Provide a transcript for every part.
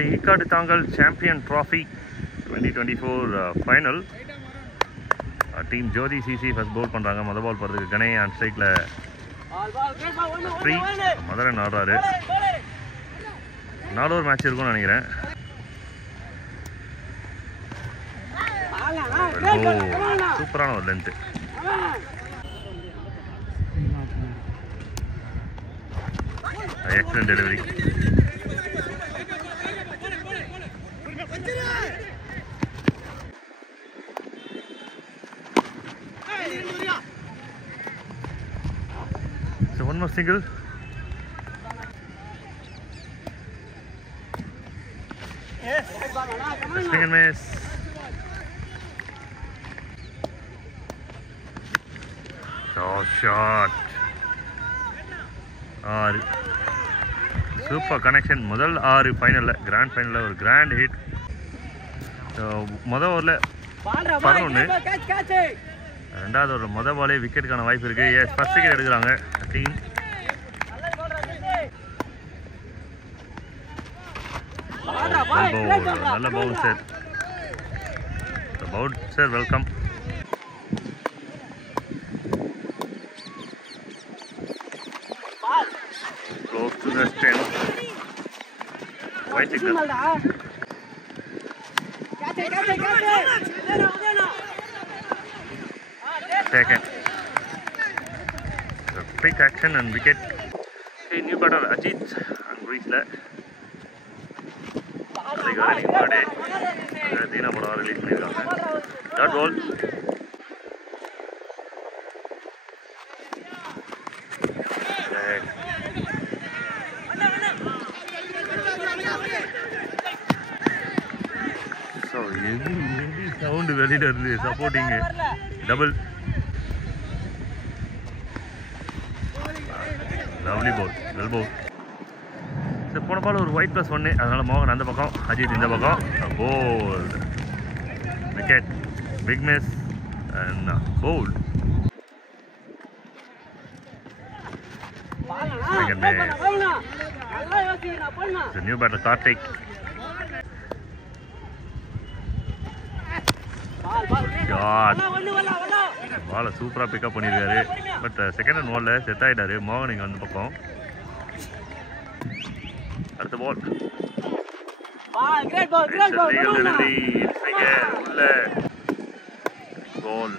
ஈக்காடு தாங்கல் champion trophy 2024 final. Team ஜோதி CC first Pavul பண்ணுறாங்க. மொதல் பால் போகிறதுக்கு கணே ஆன் ஸ்ட்ரைக்கில் ஃப்ரீ மதுரன் ஆடுறாரு. 4 ஓவர் மேட்ச் இருக்கும்னு நினைக்கிறேன். சூப்பரான ஒரு length. Excellent delivery. So one more single. Swing and miss. Shot. Super connection. முதல் 6 ஃபைனலில் கிராண்ட் ஃபைனலில் ஒரு கிராண்ட் ஹிட். மொதல் ஓவரில் 11, ரெண்டாவது ஒரு மொதல் பாலே விக்கெட்டுக்கான வாய்ப்பு இருக்குது. எஸ், ஃபர்ஸ்ட் விக்கெட் எடுக்கிறாங்க டீம். நல்ல bowl sir. Bowl sir welcome. Close to the stem. White signal. Second. So quick action and wicket. Hey, new batter Ajit and Greece. Dina Bada release பண்ணிருக்காங்க. Dot ball. So every sound வெளியில இருந்து supporting double. Lovely ball, well ball. போன ball ஒரு white plus 1, அதனால மோகன் அந்த பக்கம், அஜித் இந்த பக்கம். Bowled wicket, big miss and bowled. Second miss. New batter Karthik. பாலை சூப்பராக பிக்கப் பண்ணியிருக்காரு. பட் செகண்ட் அண்ட் பாலில் செட் ஆகிட்டாரு மோகன். இங்கே அந்த பக்கம் அடுத்த பால் உள்ள பால்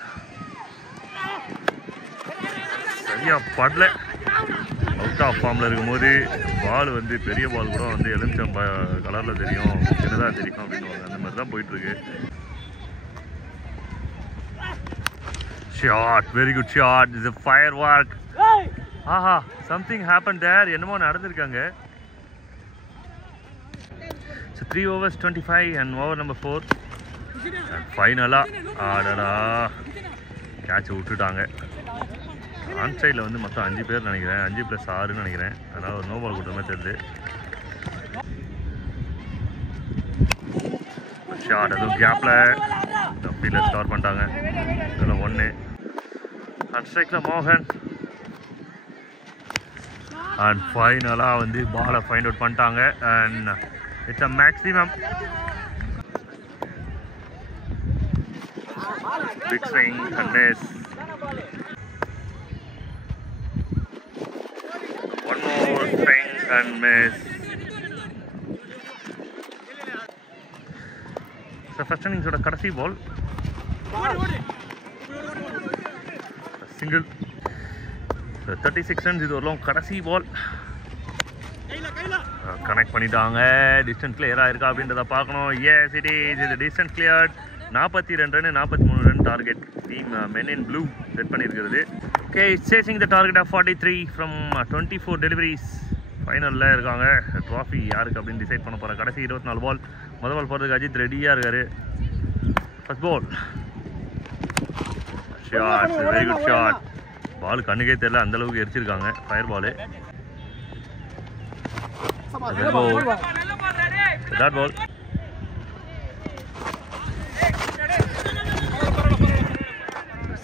சரியா படல. அவுட் ஆஃப் ஃபார்மில் இருக்கும்போது பால் வந்து பெரிய பால் கூட வந்து எலுமிச்சம் கலரில் தெரியும், சின்னதாக தெரியும் அப்படின்னு அந்த மாதிரி தான் போயிட்டுருக்கு. Shot, very good shot. This is a firework. Aha, something happened there. என்னமோ நடந்துருக்காங்க. So 3 overs 25 and over number 4. And ஃபைனலாக ஆடடா கேட்ச் விட்டுட்டாங்க. ஆன் சைடில் வந்து மொத்தம் 5 பேர் நினைக்கிறேன், 5 + 6 நினைக்கிறேன். அதனால் ஒரு நோ பால் கொடுத்த மாதிரி தெரியுது. ஷாட் அதுவும் கேப்பில் ஃபீல்டில் ஸ்கோர் பண்ணிட்டாங்க. இதில் 1. அண்ட் ஸ்ட்ரைக்கில் மோகன். அண்ட் ஃபைனலாக வந்து பாலை ஃபைண்ட் அவுட் பண்ணிட்டாங்க. And it's a maximum. Big swing and miss. One more swing and miss. So first இன்னிங்ஸோட கடைசி பால் சிங்கிள். 36 ரன்ஸ் இது வரலாம் கடைசி பால். கனெக்ட் பண்ணிட்டாங்க. டிஸ்டன்ஸ் கிளியராக இருக்கா அப்படின்றத பார்க்கணும். Yes it is. இது distance cleared. 42 run 43 run target team men in blue set பண்ணியிருக்கிறது. Okay, chasing the target of 43 from 24 deliveries. ஃபைனலில் இருக்காங்க. ட்ராஃபி யாருக்கு அப்படின்னு டிசைட் பண்ண போகிற கடைசி 24 பால். முதல் பால் போகிறதுக்கு அஜித் ரெடியாக இருக்காரு. First ball shot, very good shot. Ball கண்ணுக்கே தெரியல, அந்தளவுக்கு எரிச்சிருக்காங்க. Fire ball. Dot ball.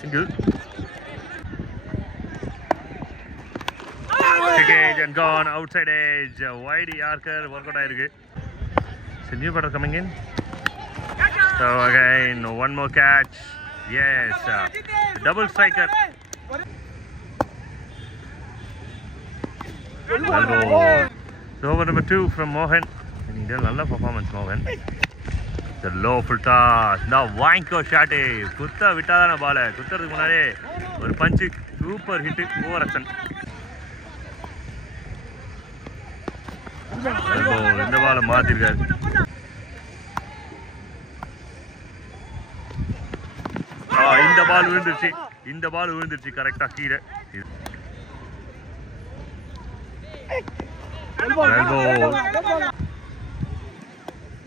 Single. Edge and gone outside edge. Wide Yorker work out ஆயிருக்கு. a new batter coming in. So again, one more catch. Yes, double striker. So over number 2 from Mohan. And he did a lot of performance, Mohan. The low full toss. Now Wanko shot. Kutta vitadana ball. Kutta munare or punch super hit over action. இந்த பால் மாத்திருக்காரு. இந்த பால் விழுந்துருச்சு கரெக்டா கீழே.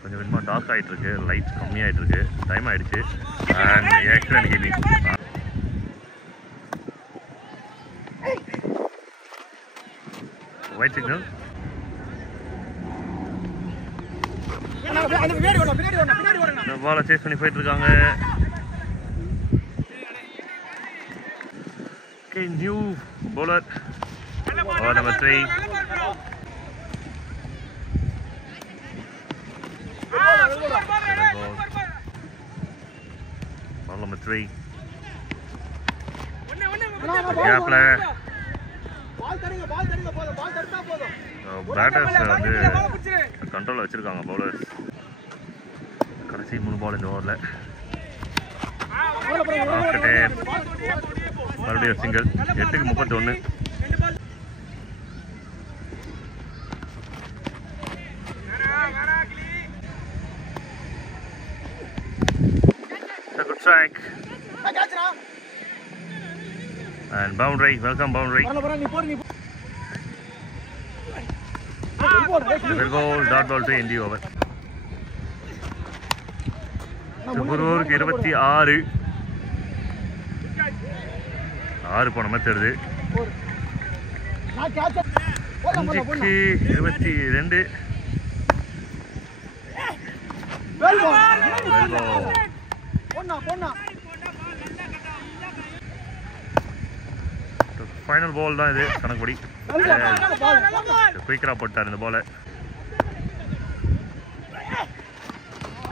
கொஞ்சம் கொஞ்சமா dark ஆயிட்டு இருக்கு, lights கம்மியாயிட்டு இருக்கு, டைம் ஆயிடுச்சு. And excellent gaming. White signal. இந்த பாலை சேஸ் பண்ணி போயிட்டு இருக்காங்க. Okay, new bowler. Over number 3. Ball number 3. Yeah, player. Batters வந்து கண்ட்ரோல் வச்சிருக்காங்க bowlers. கடைசி 3 பால் இந்த ஓவரில். மறுபடியும் single. 8-31. Good strike. And boundary. Welcome boundary. Double ball, dot ball to end the over. சுகுரூருக்கு 26. 6 போன மாதிரி தெரியுது. 5-22. ஃபைனல் பால் தான் இது கணக்குப்படி. குயிக்கராக போட்டார் இந்த பாலை.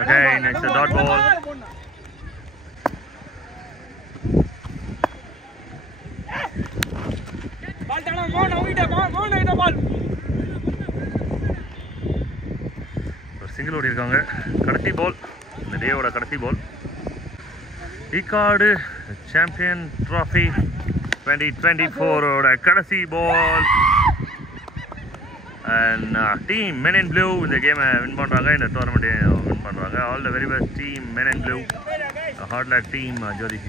Okay, next dot ball. ஒரு சிங்கிள் ஓடி இருக்காங்க. கடைசி பால், இந்த டேவோட கடைசி பால். ஈகார்டு சாம்பியன் ட்ராஃபி 2024 கடைசி ball. And team Men in Blue இந்த கேமை வின் பண்ணுறாங்க, இந்த டோர்னமெண்ட்டை வின் பண்ணுறாங்க. All the very best team Men in Blue, hard luck team Jothi.